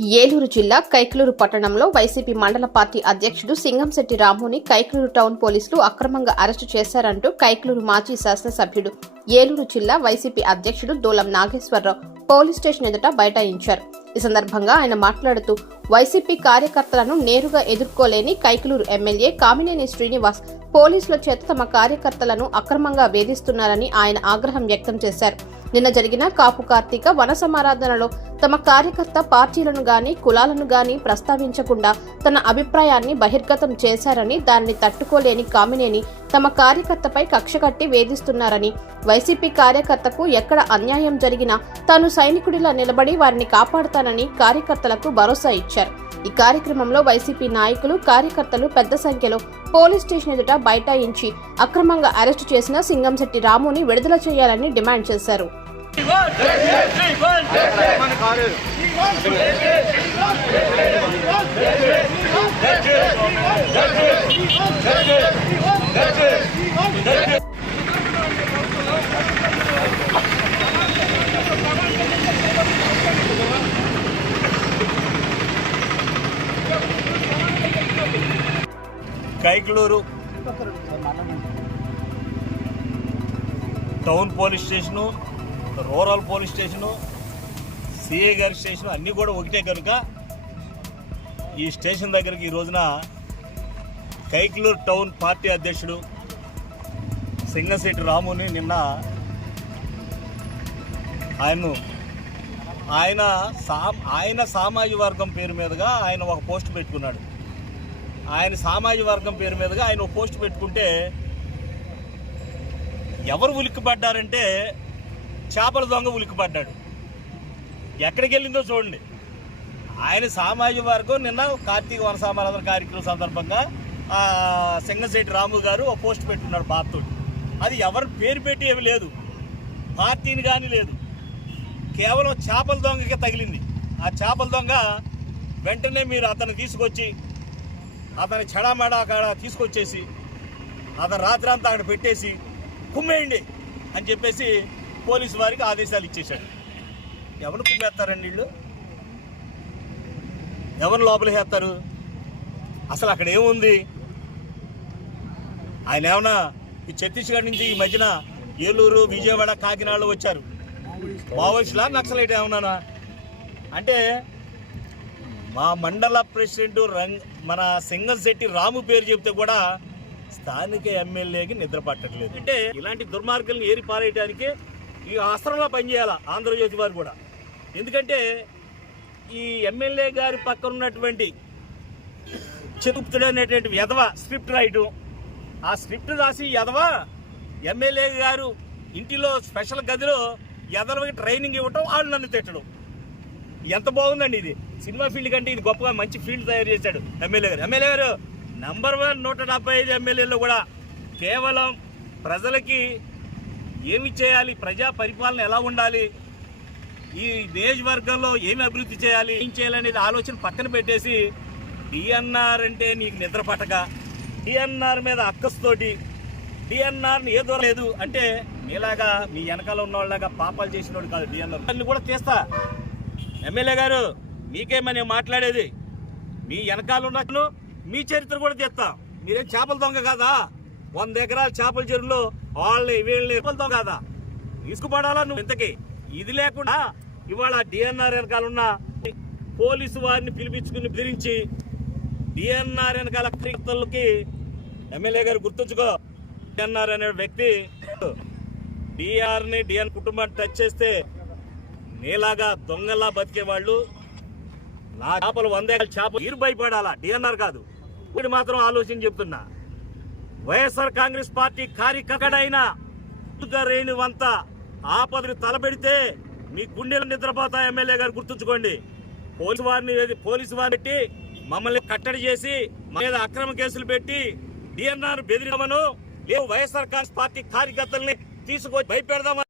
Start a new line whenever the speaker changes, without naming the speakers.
ఏలూరు జిల్లా కైకలూరు పట్టణంలో వైసీపీ మండల పార్టీ అధ్యక్షుడు సింగంశెట్టి రాముని కైకలూరు టౌన్ పోలీసులు అక్రమంగా అరెస్టు చేశారంటూ కైకలూరు మాజీ శాసనసభ్యుడు ఏలూరు జిల్లా వైసీపీ అధ్యక్షుడు దూలం నాగేశ్వరరావు పోలీస్ స్టేషన్ ఎదుట బైఠాయించారు. ఈ సందర్భంగా ఆయన మాట్లాడుతూ వైసీపీ కార్యకర్తలను నేరుగా ఎదుర్కోలేని కైకలూరు ఎమ్మెల్యే కామినేని శ్రీనివాస్ పోలీసుల చేత తమ కార్యకర్తలను అక్రమంగా వేధిస్తున్నారని ఆయన ఆగ్రహం వ్యక్తం చేశారు. నిన్న జరిగిన కాపు కార్తీక వన సమారాధనలో తమ కార్యకర్త పార్టీలను గాని కులాలను గాని ప్రస్తావించకుండా తన అభిప్రాయాన్ని బహిర్గతం చేశారని దాన్ని తట్టుకోలేని కామినేని తమ కార్యకర్తపై కక్ష కట్టి వేధిస్తున్నారని వైసీపీ కార్యకర్తకు ఎక్కడ అన్యాయం జరిగినా తాను సైనికుడిలా నిలబడి వారిని కాపాడుతానని కార్యకర్తలకు భరోసా ఇచ్చారు ఈ కార్యక్రమంలో వైసీపీ నాయకులు కార్యకర్తలు పెద్ద సంఖ్యలో పోలీస్ స్టేషన్ ఎదుట బైఠాయించి అక్రమంగా అరెస్టు చేసిన సింగంశెట్టి రాముని విడుదల చేయాలని డిమాండ్ చేశారు
ఆరు Kaikaluru town police station rural police station CA గారి స్టేషన్ అన్నీ కూడా ఒకటే కనుక ఈ స్టేషన్ దగ్గరికి ఈ రోజున కైకలూరు టౌన్ పార్టీ అధ్యక్షుడు సింగశెట్టి రాముని నిన్న ఆయన్ను ఆయన సా ఆయన సామాజిక వర్గం పేరు మీదుగా ఆయన ఒక పోస్ట్ పెట్టుకున్నాడు. ఆయన సామాజిక వర్గం పేరు మీదుగా ఆయన ఒక పోస్ట్ పెట్టుకుంటే ఎవరు ఉలిక్కిపడ్డారంటే చేపల దొంగ ఉలిక్కిపడ్డాడు. ఎక్కడికి వెళ్ళిందో చూడండి. ఆయన సామాజిక వర్గం నిన్న కార్తీక వన కార్యక్రమం సందర్భంగా సింగశెట్టి రాము గారు ఒక పోస్ట్ పెట్టున్నాడు బాధతో అది ఎవరి పేరు పెట్టి ఏమి లేదు. పార్టీని కానీ లేదు. కేవలం చేపల దొంగకి తగిలింది. ఆ చేపల దొంగ వెంటనే మీరు అతను తీసుకొచ్చి అతని చెడామెడ అక్కడ తీసుకొచ్చేసి అతను రాత్రి అంతా అక్కడ పెట్టేసి కుమ్మేయండి అని చెప్పేసి పోలీసు వారికి ఆదేశాలు ఇచ్చేశాడు ఎవరు కుమ్మేస్తారండి వీళ్ళు? ఎవరు లోపలికి వేస్తారు? అసలు అక్కడ ఏముంది? ఆయన ఏమన్నా ఈ ఛత్తీస్గఢ్ నుంచి ఈ మధ్యన ఏలూరు విజయవాడ కాకినాడలో వచ్చారు. మావోయిస్టులా నక్సలైట్ ఏమన్నానా? అంటే మా మండల ప్రెసిడెంట్ రంగ్ మన సింగశెట్టి రాము పేరు చెప్తే కూడా స్థానిక ఎమ్మెల్యేకి నిద్ర పట్టట్లేదు. అంటే ఇలాంటి దుర్మార్గులను ఏరి పారేయడానికి ఈ అస్త్రంలో పనిచేయాలా ఆంధ్రజ్యోతి వారు కూడా? ఎందుకంటే ఈ ఎమ్మెల్యే గారి పక్కన ఉన్నటువంటి చెతుపుతుడు అనేటువంటి యదవ స్క్రిప్ట్ రాయటం ఆ స్క్రిప్ట్ రాసి యదవ ఎమ్మెల్యే గారు ఇంటిలో స్పెషల్ గదిలో యదవకి ట్రైనింగ్ ఇవ్వటం వాళ్ళు నన్ను తిట్టడం. ఎంత బాగుందండి ఇది. సినిమా ఫీల్డ్ కంటే ఇది గొప్పగా మంచి ఫీల్డ్ తయారు చేశాడు ఎమ్మెల్యే గారు. ఎమ్మెల్యే గారు నంబర్ వన్ నూట డెబ్బై ఐదు ఎమ్మెల్యేలు కూడా కేవలం ప్రజలకి ఏమి చేయాలి? ప్రజా పరిపాలన ఎలా ఉండాలి? ఈ నియోజకవర్గంలో ఏమి అభివృద్ధి చేయాలి ఏం చేయాలనేది ఆలోచన పక్కన పెట్టేసి డిఎన్ఆర్ అంటే నీకు నిద్ర పట్టక డిఎన్ఆర్ మీద అక్కస్తోటి డిఎన్ఆర్ని ఏదో లేదు అంటే మీలాగా మీ వెనకాల ఉన్నవాళ్ళగా పాపాలు చేసినోడు కాదు డిఎన్ఆర్. అన్ని కూడా తీస్తా. ఎమ్మెల్యే గారు మీకేమని మాట్లాడేది. మీ వెనకాల ఉన్నట్లు మీ చరిత్ర కూడా తీస్తా. మీరేం చేపల దొంగ కాదా? వంద ఎకరాల చేపల చెరువులో వాళ్ళని వీళ్ళని చేపల దొంగ కాదా? తీసుకుపడాలా నువ్వు ఇంతకీ? ఇది లేకుండా ఇవాళ డిఎన్ఆర్ వెనకాల ఉన్న పోలీసు వారిని పిలిపించుకుని బెదిరించి డిఎన్ఆర్ వెనకాల కార్యకర్తలకి ఎమ్మెల్యే గారు గుర్తుంచుకో. డిఎన్ఆర్ అనే వ్యక్తి డిఆర్ని డిఎన్ కుటుంబాన్ని టచ్ చేస్తే నీలాగా దొంగలా బతికే వాళ్ళు నా చేపలు వంద చేపలు మీరు భయపడాలా? డిఎన్ఆర్ కాదు. ఇప్పుడు మాత్రం ఆలోచన చెప్తున్నా. వైఎస్ఆర్ కాంగ్రెస్ పార్టీ కార్యకర్తడైన రేణువంతా ఆపదని తలపెడితే మీ గుండెలు నిద్రపోతాయి ఎమ్మెల్యే గారు గుర్తుంచుకోండి. పోలీసు వారిని పోలీసు వారిని పెట్టి మమ్మల్ని కట్టడి చేసి మా మీద అక్రమ కేసులు పెట్టి డిఎన్ఆర్ బెదిరిమను లేవు వైఎస్ఆర్ కాంగ్రెస్ పార్టీ కార్యకర్తల్ని తీసుకొచ్చి భయపెడదామని